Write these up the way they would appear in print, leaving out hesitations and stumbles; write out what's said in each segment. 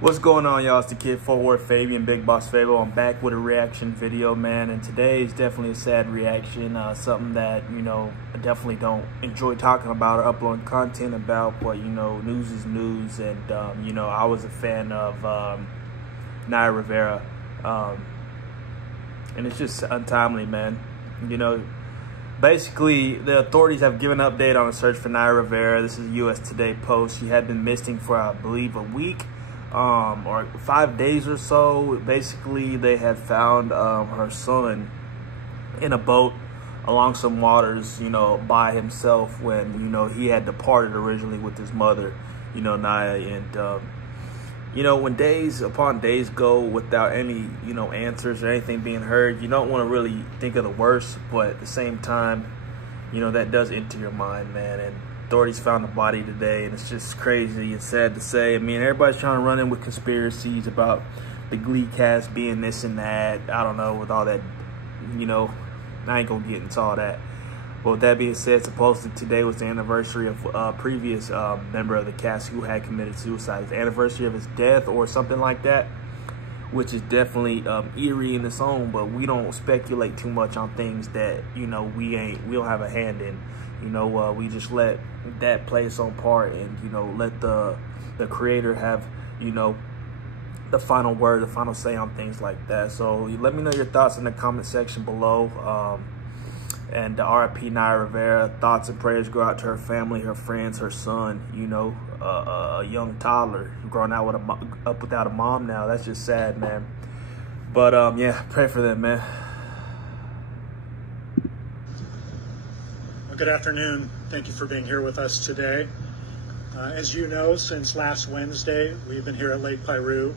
What's going on, y'all? It's the Kid Forward Fabian, Big Boss Fabo. I'm back with a reaction video, man, and today is definitely a sad reaction, something that, I definitely don't enjoy talking about or uploading content about, but, news is news, and, I was a fan of Naya Rivera, and it's just untimely, man. Basically, the authorities have given an update on a search for Naya Rivera. This is a U.S. Today post. She had been missing for, I believe, a week. Or 5 days or so. Basically, they had found her son in a boat along some waters, by himself when, he had departed originally with his mother, Naya. And, when days upon days go without any, answers or anything being heard, you don't want to really think of the worst, but at the same time, that does enter your mind, man. And authorities found the body today, and it's just crazy and sad to say. I mean, everybody's trying to run in with conspiracies about the Glee cast being this and that. I don't know, with all that, I ain't gonna get into all that. But with that being said, supposedly today was the anniversary of a previous member of the cast who had committed suicide. It's the anniversary of his death or something like that, which is definitely eerie in its own, but we don't speculate too much on things that, we don't have a hand in. We just let that play its own part, and, let the creator have, the final word, the final say on things like that. So let me know your thoughts in the comment section below. And RIP Naya Rivera, thoughts and prayers go out to her family, her friends, her son, a young toddler growing up without a mom now. That's just sad, man. But yeah, pray for them, man. Well, good afternoon. Thank you for being here with us today. As you know, since last Wednesday, we've been here at Lake Piru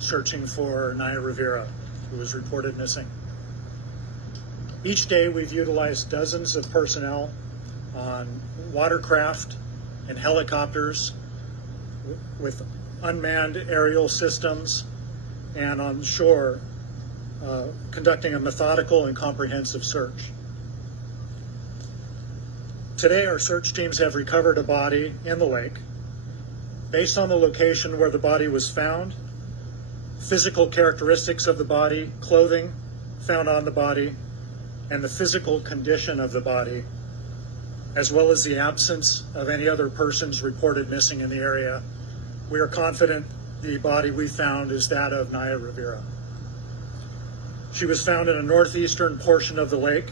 searching for Naya Rivera, who was reported missing. Each day we've utilized dozens of personnel on watercraft and helicopters with unmanned aerial systems and on shore, conducting a methodical and comprehensive search. Today our search teams have recovered a body in the lake. Based on the location where the body was found, physical characteristics of the body, clothing found on the body, and the physical condition of the body, as well as the absence of any other persons reported missing in the area, we are confident the body we found is that of Naya Rivera. She was found in a northeastern portion of the lake,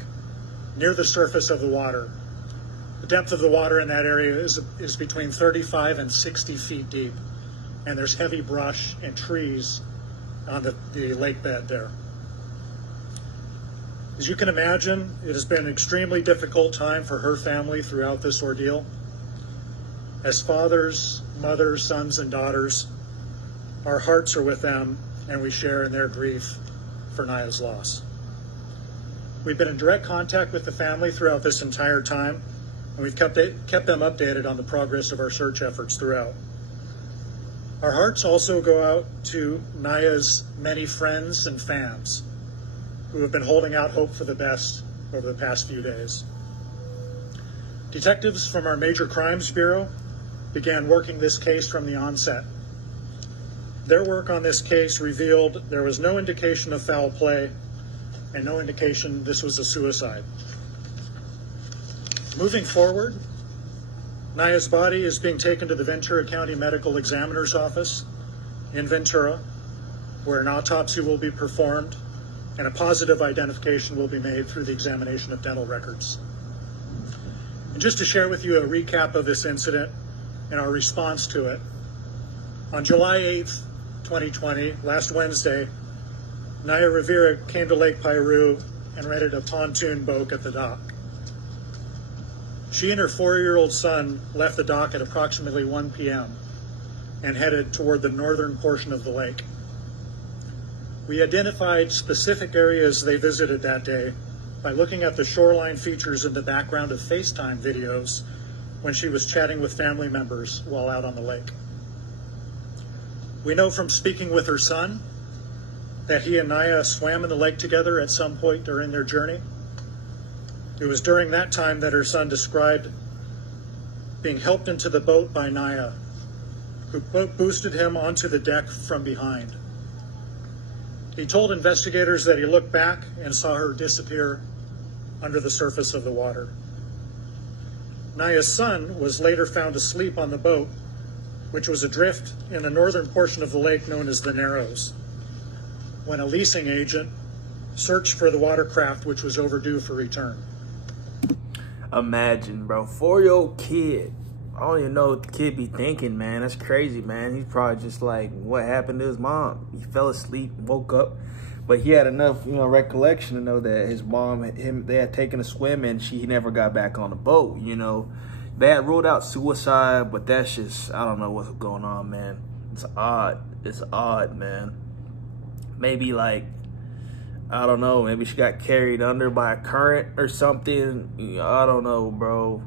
near the surface of the water. The depth of the water in that area is between 35 and 60 feet deep, and there's heavy brush and trees on the lake bed there. As you can imagine, it has been an extremely difficult time for her family throughout this ordeal. As fathers, mothers, sons, and daughters, our hearts are with them, and we share in their grief for Naya's loss. We've been in direct contact with the family throughout this entire time, and we've kept them updated on the progress of our search efforts throughout. Our hearts also go out to Naya's many friends and fans who have been holding out hope for the best over the past few days. Detectives from our Major Crimes Bureau began working this case from the onset. Their work on this case revealed there was no indication of foul play and no indication this was a suicide. Moving forward, Naya's body is being taken to the Ventura County Medical Examiner's Office in Ventura, where an autopsy will be performed and a positive identification will be made through the examination of dental records. And just to share with you a recap of this incident and our response to it, on July 8th, 2020, last Wednesday, Naya Rivera came to Lake Piru and rented a pontoon boat at the dock. She and her 4-year-old son left the dock at approximately 1 p.m. and headed toward the northern portion of the lake. We identified specific areas they visited that day by looking at the shoreline features in the background of FaceTime videos when she was chatting with family members while out on the lake. We know from speaking with her son that he and Naya swam in the lake together at some point during their journey. It was during that time that her son described being helped into the boat by Naya who boosted him onto the deck from behind. He told investigators that he looked back and saw her disappear under the surface of the water. Naya's son was later found asleep on the boat, which was adrift in the northern portion of the lake known as the Narrows, when a leasing agent searched for the watercraft, which was overdue for return. Imagine, bro, 4-year-old kid. I don't even know what the kid be thinking, man. That's crazy, man. He's probably just like, what happened to his mom? He fell asleep, woke up, but he had enough, recollection to know that his mom, they had taken a swim and she never got back on the boat. They had ruled out suicide, but that's just, I don't know what's going on, man. It's odd. It's odd, man. Maybe like, I don't know, maybe she got carried under by a current or something. I don't know, bro.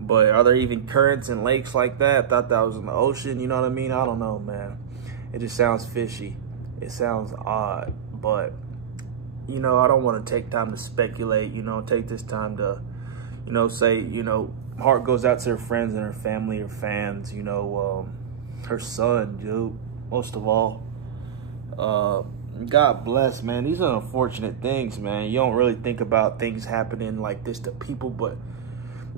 But are there even currents in lakes like that? I thought that was in the ocean, you know what I mean? I don't know, man. It just sounds fishy. It sounds odd. But, I don't want to take time to speculate, take this time to, say, heart goes out to her friends and her family, her fans, her son, dude, most of all. God bless, man. These are unfortunate things, man. You don't really think about things happening like this to people, but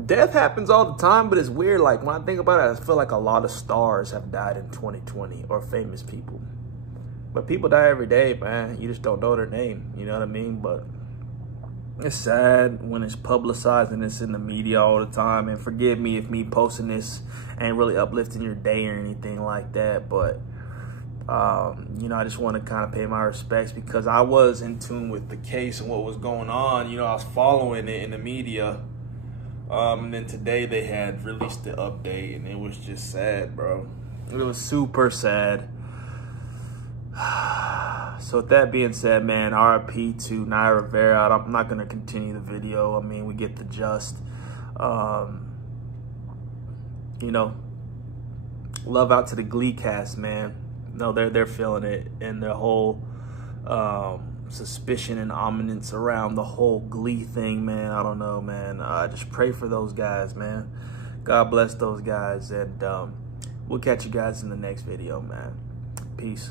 death happens all the time. But it's weird, like when I think about it, I feel like a lot of stars have died in 2020, or famous people. But people die every day, man. You just don't know their name, you know what I mean? But it's sad when it's publicized and it's in the media all the time. And forgive me if me posting this ain't really uplifting your day or anything like that, but I just want to kind of pay my respects because I was in tune with the case and what was going on. I was following it in the media. And then today they had released the update and it was just sad, bro. It was super sad. So with that being said, man, RIP to Naya Rivera. I'm not going to continue the video. I mean, we get the gist. Love out to the Glee cast, man. No, they're feeling it, and the whole suspicion and ominence around the whole Glee thing, man. I don't know, man. Just pray for those guys, man. God bless those guys, and we'll catch you guys in the next video, man. Peace.